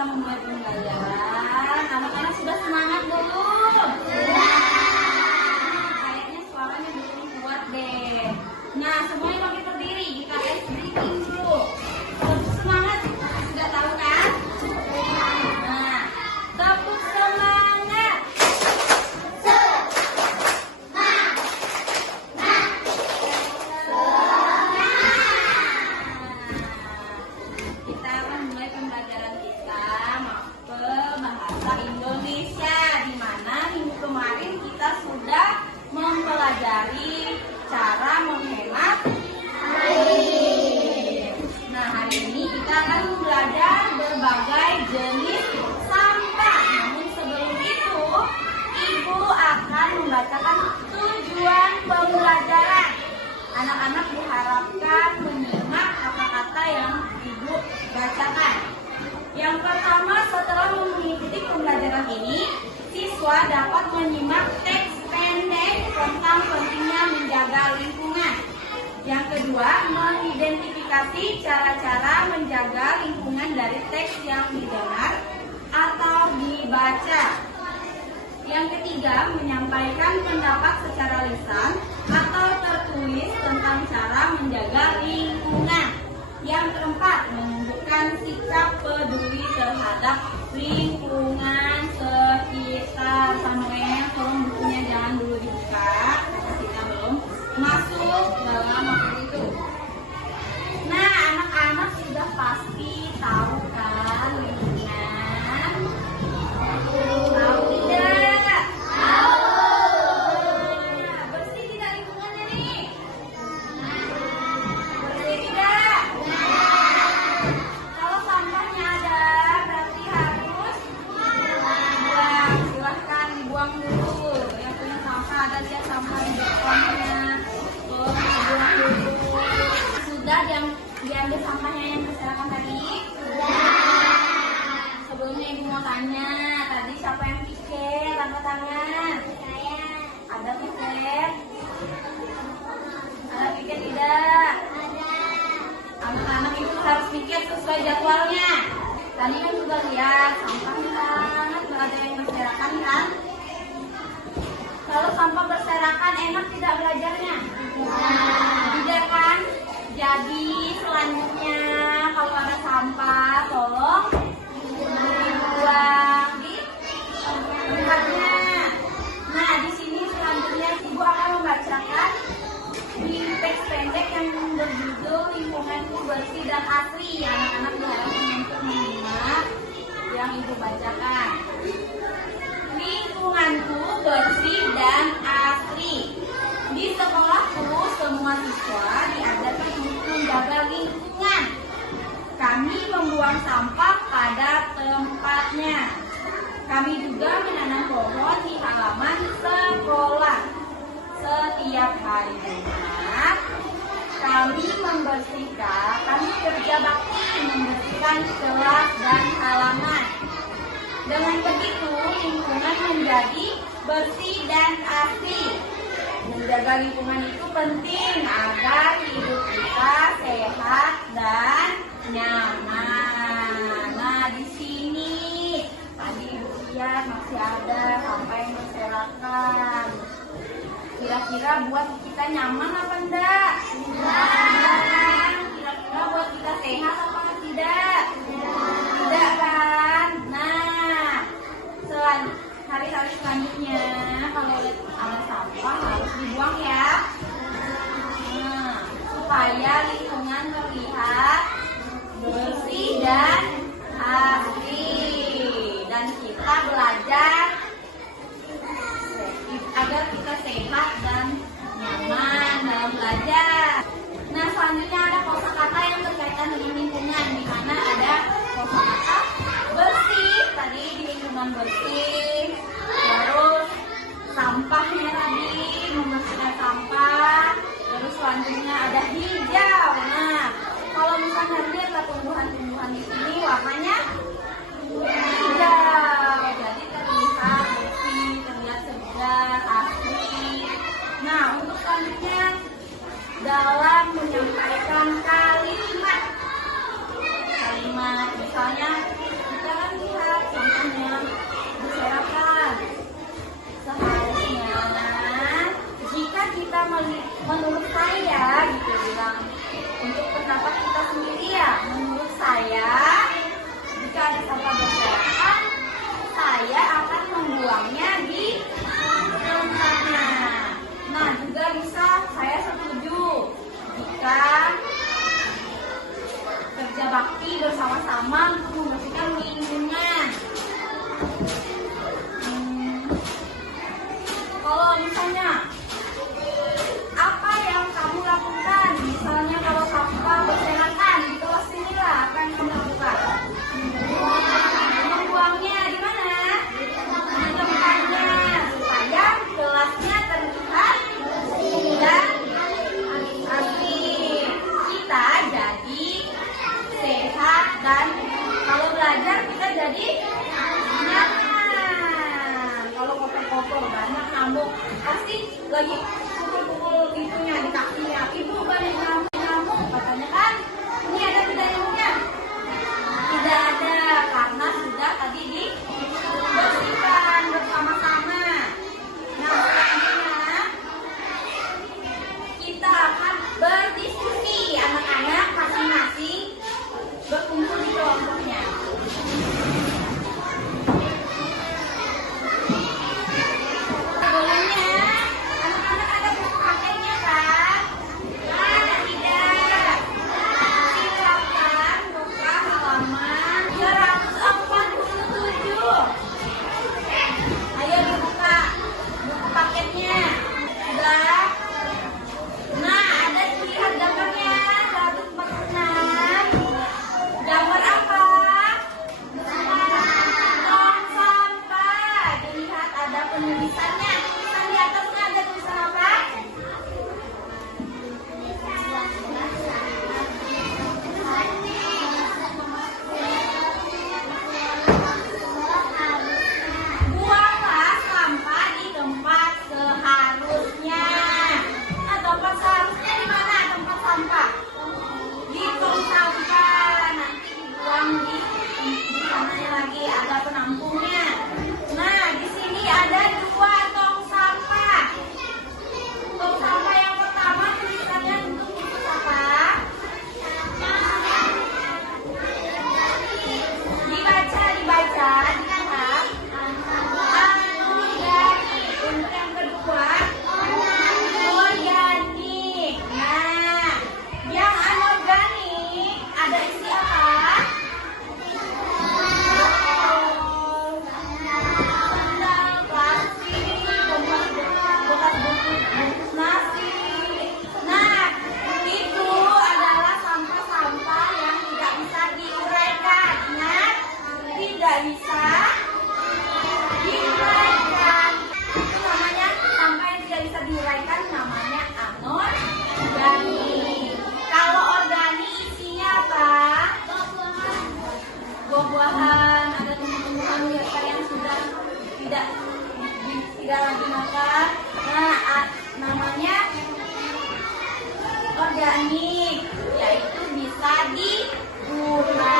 kita memulai pembelajaran. Anak-anak sudah semangat belum? Kayaknya suaranya belum kuat deh. Nah, semuanya bangkit berdiri. Kita ice breathing dulu. Semangat, sudah tahu kan? Nah, tepuk semangat. Kita akan mulai pembelajaran kita bahasa Indonesia, di mana minggu kemarin kita sudah mempelajari cara menghemat air. Nah, hari ini kita akan belajar berbagai jenis sampah. Namun sebelum itu, Ibu akan membacakan tujuan pembelajaran. Anak-anak diharapkan menyimak kata-kata yang Ibu bacakan. Yang pertama, setelah mengikuti pembelajaran ini, siswa dapat menyimak teks pendek tentang pentingnya menjaga lingkungan. Yang kedua, mengidentifikasi cara-cara menjaga lingkungan dari teks yang didengar atau dibaca. Yang ketiga, menyampaikan pendapat secara lisan atau tertulis tentang cara menjaga lingkungan. Yang keempat, menunjukkan sikap peduli terhadap lingkungan sekitar. Samuel, tolong bukunya jangan dulu dibuka, kita belum masuk dalam waktu itu. Nah, anak-anak sudah pasti tahu kan lingkungan? Tahu tidak? Tahu. Nah, bersih tidak lingkungannya nih? Bersih tidak? Kalau sampahnya ada, berarti harus dibuang. Silahkan dibuang dulu. Yang punya sampah ada lihat sampah di depannya. Tolong dibuang dulu. Sudah diambil sampahnya yang berserakan tadi? Sudah. Sebelumnya Ibu mau tanya, tadi siapa yang pikir? Angkat tangan. Saya. Ada pikir? Ada pikir tidak? Ada. Anak-anak itu harus pikir sesuai jadwalnya. Tadi kan juga lihat sampahnya sangat ada yang berserakan kan? Kalau sampah berserakan enak tidak belajarnya? Tidak kan? Jadi selanjutnya kalau ada sampah tolong dibuang di tempatnya. Nah, di sini selanjutnya Ibu akan membacakan di teks pendek yang berjudul Lingkunganku Bersih dan Asri. Anak-anak diharapkan untuk menyimak yang Ibu bacakan. Lingkunganku bersih dan asri. Di sekolahku semua siswa diajarkan untuk menjaga lingkungan. Kami membuang sampah pada tempatnya. Kami juga menanam pohon di halaman sekolah. Setiap hari Jumat, kami kerja bakti membersihkan kelas dan halaman. Dengan begitu, lingkungan menjadi bersih dan asri. Menjaga lingkungan itu penting agar hidup kita sehat dan nyaman. Nah, di sini tadi Ibu lihat masih ada sampah yang berserakan. Kira-kira buat kita nyaman apa enggak? Tidak. Kira-kira buat kita sehat apa tidak? Tidak kan? Nah, hari-hari selanjutnya kalau ada sampah harus dibuang ya. Nah, supaya lingkungan terlihat bersih dan asri. Dan kita belajar agar kita sehat dan nyaman dalam belajar. Nah, selanjutnya ada kosakata yang berkaitan dengan lingkungan, di mana ada kosakata bersih tadi di lingkungan bersih, terus sampahnya tadi membersihkan sampah, terus selanjutnya ada hijau. Nah, kalau misalnya lihatlah tumbuhan-tumbuhan di sini warnanya hijau, jadi terlihat bersih, terlihat segar, asri. Nah, untuk selanjutnya dalam menyampaikan kalimat misalnya kita kan saya, jika ada sampah berserakan, saya akan membuangnya di tempatnya. Nah, juga bisa saya setuju jika kerja bakti bersama-sama untuk membersihkan lingkungan. Kalau misalnya apa yang kamu lakukan, misalnya kalau sampah berserakan di kelas inilah apa yang kamu lakukan? Membuangnya di mana? Di tempatnya, supaya kelasnya terlihat dan asli. Kita jadi sehat dan kalau belajar kita jadi nyaman. Kalau kotor-kotor banyak nyamuk, pasti lagi pukul-pukul itunya di kakinya. Ibu banyak nyamuk, katanya kan? Ini ada tidak nyamuknya? Tidak ada, karena sudah tadi dibersihkan bersama-sama. Nah, selanjutnya kita akan berdiskusi. Anak-anak masing-masing berkumpul di kelompoknya. Sebelumnya, anak-anak ada buku pakainya kan? Ada tidak? Silakan buka halaman 147. Ayo dibuka buku paketnya. Sudah? Nah, ada dilihat gambarnya 146. Gambar apa? Tong sampah. Dilihat ada penulisannya. Tulisan di atasnya ada tulisan apa? Buanglah sampah di tempat seharusnya. Nah, tempat seharusnya di mana tempat sampah? Di tong sampah. Nanti dibuang di sana lagi ada penampungnya. Nah, di sini ada 2 tong sampah. Tong sampah yang pertama tulisannya untuk khusus apa? Dibaca, dilihat. Anorganik. Untuk yang kedua, organik. Nah, yang anorganik ada isi apa? Sandal, plastik, bekas bungkus nasi. Nah, itu adalah sampah-sampah yang tidak bisa diuraikan. Ingat, tidak bisa diuraikan. Itu namanya sampah yang tidak bisa diuraikan, namanya anorganik. Kalau organik isinya apa? Buah-buahan, ada tumbuhan yang sudah tidak lagi makan. Nah, namanya organik, yaitu bisa diuraikan.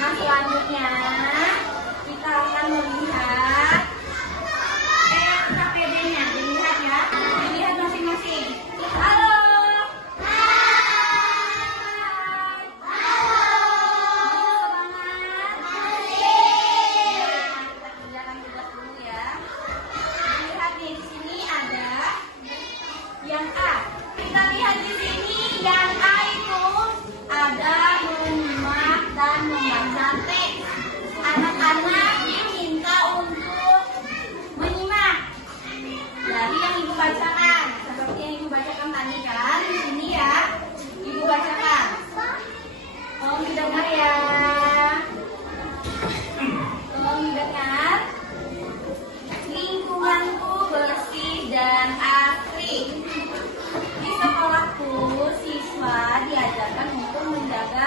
Nah, selanjutnya kita akan melihat KPD-nya. Dilihat ya, dilihat masing-masing. Halo. Yang A, kita lihat di sini yang A itu ada menyimak dan membaca teks. Anak-anak diminta untuk menyimak dari yang ibu bacakan, seperti yang ibu bacakan tadi kan, di sini ya, ibu bacakan. Tolong didengar ya. Tolong didengar. Lingkunganku bersih dan asri. Di sekolahku, siswa diajarkan untuk menjaga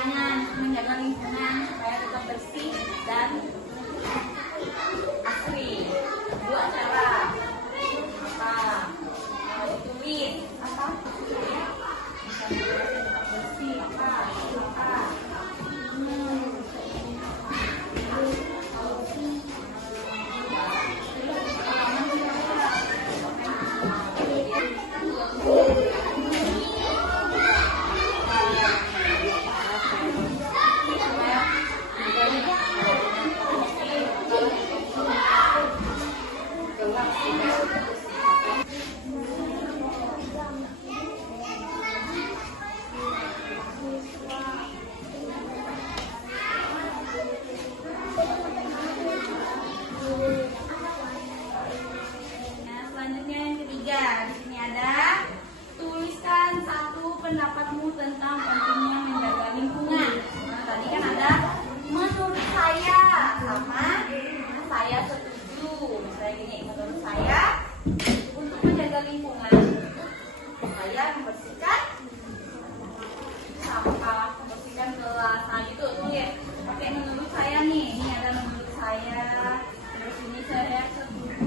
caranya menjaga lingkungan supaya tetap bersih dan asri? Dua cara. Apa? Ditulis. Apa? Tetap bersih. Apa? Apa? Pendapatmu tentang pentingnya menjaga lingkungan. Nah, tadi kan ada menurut saya sama saya setuju. Misalnya gini, menurut saya untuk menjaga lingkungan saya membersihkan sampah, membersihkan gelas, nah gitu tulis. Oke, menurut saya nih, ini ada menurut saya. Terus ini saya setuju.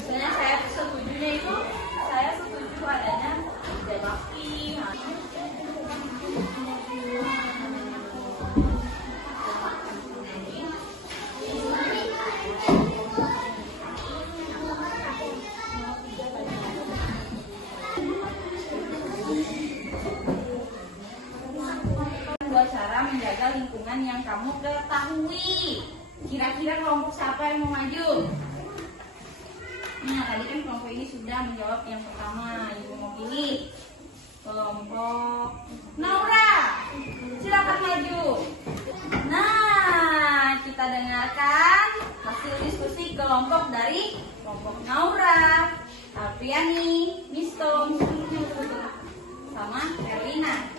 Misalnya saya setujunya itu saya setuju adanya kerja bakti. Dua cara menjaga lingkungan yang kamu ketahui. Kira-kira kelompok siapa yang mau maju? Nah, tadi kan kelompok ini sudah menjawab yang pertama. Ibu mau pilih kelompok Naura. Silakan maju. Nah, kita dengarkan hasil diskusi kelompok dari kelompok Naura, Alfiani, Mistom, sama Erlina.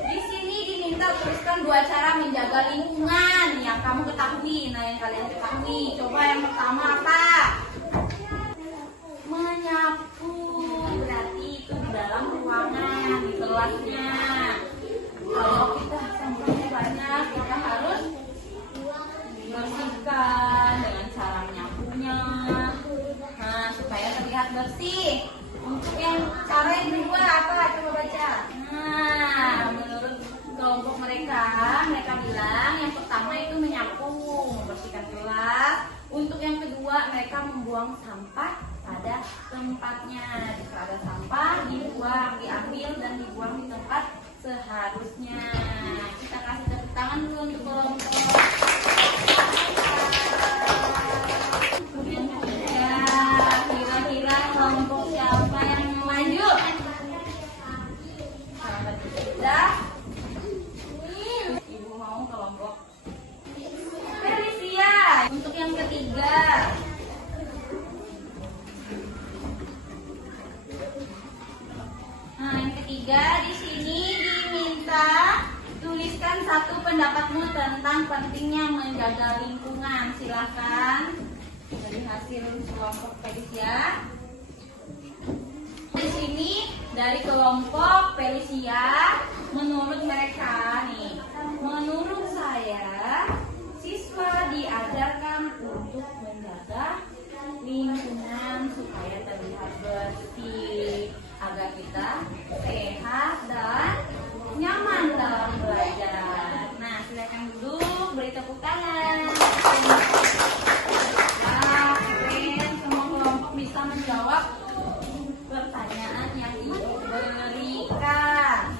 Di sini diminta tuliskan dua cara menjaga lingkungan yang kamu ketahui. Nah, yang kalian ketahui. Coba yang pertama apa? Menyapu, berarti itu di dalam ruangan, di kelasnya. Kalau kita sampahnya banyak, kita harus bersihkan dengan cara menyapunya. Nah, supaya terlihat bersih. Untuk yang cara yang kedua apa? Coba baca. Nah, menurut kelompok mereka bilang yang pertama itu menyapu, membersihkan kelas. Untuk yang kedua mereka membuang sampah pada tempatnya. Jika ada sampah dibuang, diambil dan dibuang di tempat seharusnya. Kita kasih tepuk tangan dulu untuk kelompok. Yang ketiga, kira-kira kelompok siapa yang mau maju? Sudah. Ibu mau kelompok Felicia. Untuk yang ketiga, nah, yang ketiga di sini diminta tuliskan satu pendapatmu tentang pentingnya menjaga lingkungan. Silakan dari hasil kelompok Felicia. Di sini dari kelompok Felicia, menurut mereka nih, menurut saya siswa diajarkan untuk menjaga lingkungan supaya terlihat bersih, agar kita sehat dan nyaman dalam belajar. Nah, silakan duduk, beri tepuk tangan. Nah, keren, semua kelompok bisa menjawab pertanyaan yang ibu berikan.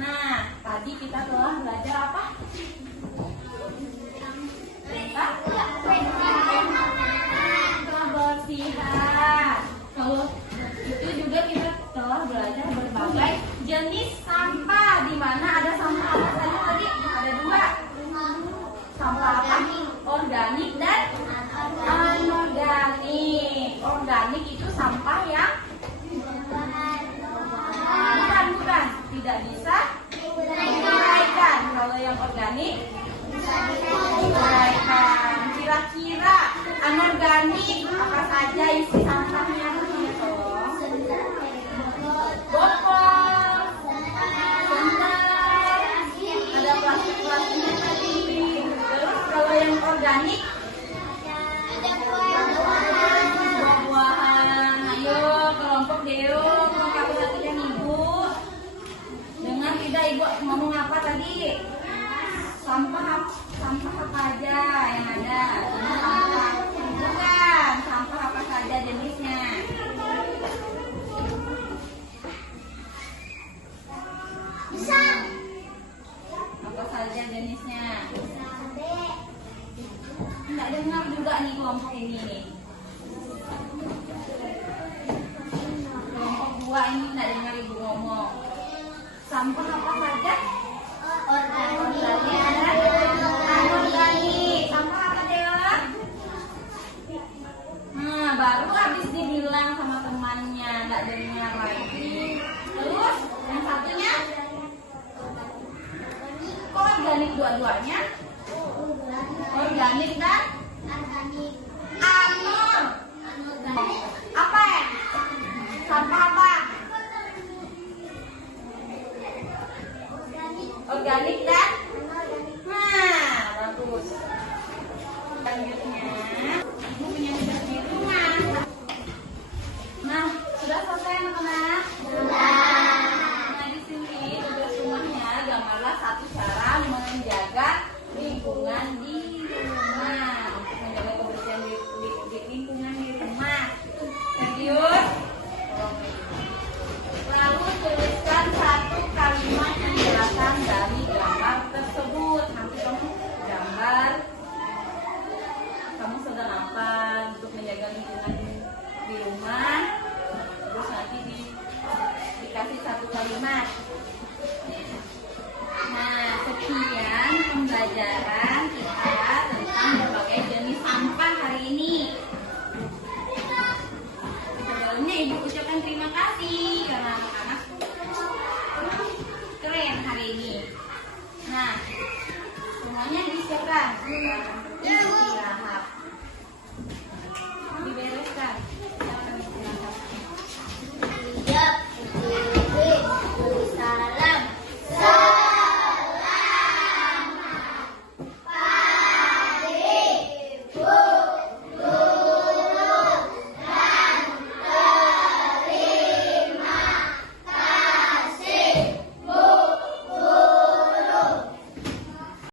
Nah, tadi kita telah belajar apa? Kebersihan. Kalau itu juga kita telah belajar berbagai jenis sampah. Di mana ada sampah apa saja tadi? Ada dua. Sampah apa? Organik dan anorganik. Organik itu sampah yang bukan, tidak bisa diuraikan. Kalau yang organik bisa diuraikan. Kira-kira anorganik apa saja isi sampahnya? Botol, kelompok ini nih. Kelompok 2 ini nggak dengar ibu ngomong. Sampah apa saja? Anorganik. Sampah apa Dewa? Nah, baru habis dibilang sama temannya, nggak dengar lagi. Terus yang satunya? Kok organik dua-duanya? Organik dan anor. Apa ya? Sampah apa? Organik dan bagus. Selanjutnya ibu punya tugas di rumah. Nah, sudah selesai anak-anak? Nah, di sini tugas rumahnya gambarlah satu cara menjaga lingkungan di rumah. Menjaga kebersihan di lingkungan di rumah. Serius? Lalu tuliskan satu kalimat penjelasan dari gambar tersebut. Nanti kamu gambar kamu sedang apa untuk menjaga lingkungan di rumah. Terus nanti dikasih satu kalimat. Nah, sekian pembelajaran kita tentang berbagai jenis sampah hari ini. Sebelumnya ibu ucapkan terima kasih karena anak-anak keren hari ini. Nah, semuanya disiapkan istirahat.